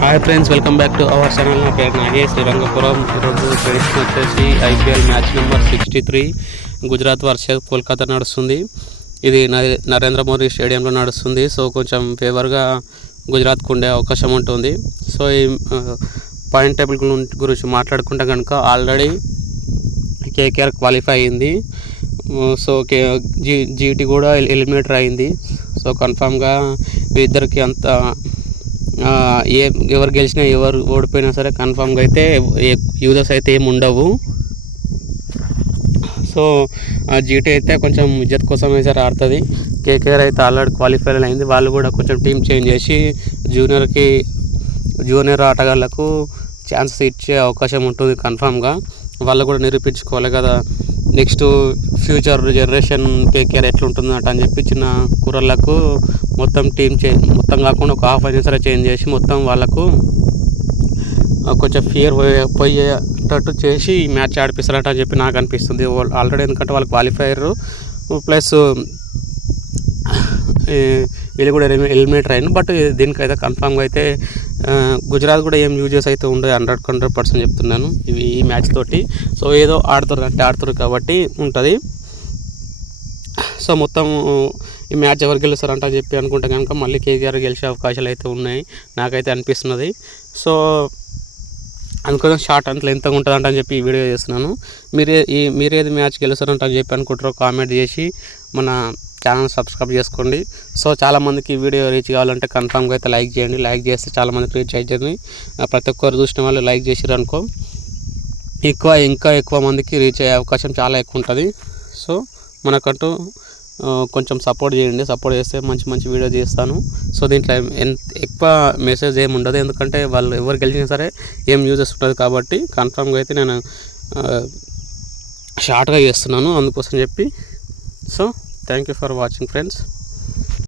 Hi friends, welcome back to our channel. నా పేరు నాగేష్. శ్రీరంగపురం ఈరోజు ప్రెడిక్షన్ వచ్చేసి IPL match number 63 Gujarat versus Kolkata నడుస్తుంది. ఇది నరేంద్ర మోదీ స్టేడియంలో నడుస్తుంది. సో కొంచెం ఫేవర్గా గుజరాత్కు ఉండే అవకాశం ఉంటుంది. సో ఈ పాయింట్ టేబుల్ గురించి మాట్లాడుకుంటే కనుక ఆల్రెడీ కేకేఆర్ క్వాలిఫై అయింది. సో జీటీ కూడా ఎలిమినేటర్ అయింది. సో కన్ఫామ్గా ఇద్దరికి అంత ఎవరు గెలిచినా ఎవరు ఓడిపోయినా సరే కన్ఫామ్గా అయితే యూజర్స్ అయితే ఏమి ఉండవు. సో జీటీ అయితే కొంచెం ఇజ్జత్ కోసం అయితే ఆడుతుంది. కేకేఆర్ అయితే ఆల్రెడీ క్వాలిఫై అయింది. వాళ్ళు కూడా కొంచెం టీం చేంజ్ చేసి జూనియర్ ఆటగాళ్లకు ఛాన్సెస్ ఇచ్చే అవకాశం ఉంటుంది. కన్ఫామ్గా వాళ్ళు కూడా నిరూపించుకోవాలి కదా. నెక్స్ట్ ఫ్యూచర్ జనరేషన్ కేకేఆర్ ఎట్లుంటుందట అని చెప్పి చిన్న కూరళ్ళకు మొత్తం టీం మొత్తం కాకుండా ఒక హాఫ్ అయినా సరే చేంజ్ చేసి మొత్తం వాళ్ళకు కొంచెం ఫియర్ పోయేటట్టు చేసి ఈ మ్యాచ్ ఆడిపిస్తారట అని చెప్పి నాకు అనిపిస్తుంది. ఆల్రెడీ ఎందుకంటే వాళ్ళు క్వాలిఫై అయ్యారు, ప్లస్ వీళ్ళు కూడా ఎలిమినేటర్ అయ్యారు. బట్ దీనికైతే కన్ఫామ్గా అయితే గుజరాత్ కూడా ఏం యూజెస్ అయితే ఉండదు 100% చెప్తున్నాను ఈ మ్యాచ్ తోటి. సో ఏదో ఆడుతారు కాబట్టి ఉంటుంది. సో మొత్తం ఈ మ్యాచ్ ఎవరు గెలుస్తారంట అని చెప్పి అనుకుంటే కనుక మళ్ళీ కేకేఆర్ గెలిచే అవకాశాలు అయితే ఉన్నాయి నాకైతే అనిపిస్తున్నది. సో అందుకోసం షార్ట్ అంత ఎంతగా ఉంటుందంట అని చెప్పి ఈ వీడియో చేస్తున్నాను. మీరేది మ్యాచ్ గెలుస్తారంట అని చెప్పి అనుకుంటారో కామెంట్ చేసి మన ఛానల్ సబ్స్క్రైబ్ చేసుకోండి. సో చాలామందికి ఈ వీడియో రీచ్ కావాలంటే కన్ఫామ్గా అయితే లైక్ చేయండి. లైక్ చేస్తే చాలామందికి రీచ్ అవుతుంది. ప్రతి ఒక్కరు చూసిన వాళ్ళు లైక్ చేసారు అనుకో ఇంకా ఎక్కువ మందికి రీచ్ అయ్యే అవకాశం చాలా ఎక్కువ ఉంటుంది. సో మనకంటూ కొంచెం సపోర్ట్ చేయండి. సపోర్ట్ చేస్తే మంచి వీడియో చేస్తాను. సో దీంట్లో ఎక్కువ మెసేజ్ ఏమి ఉండదు, ఎందుకంటే వాళ్ళు ఎవరు గెలిచినా సరే ఏం యూజెస్ ఉంటుంది కాబట్టి కన్ఫామ్గా అయితే నేను షార్ట్గా చేస్తున్నాను అందుకోసం చెప్పి. So thank you for watching friends.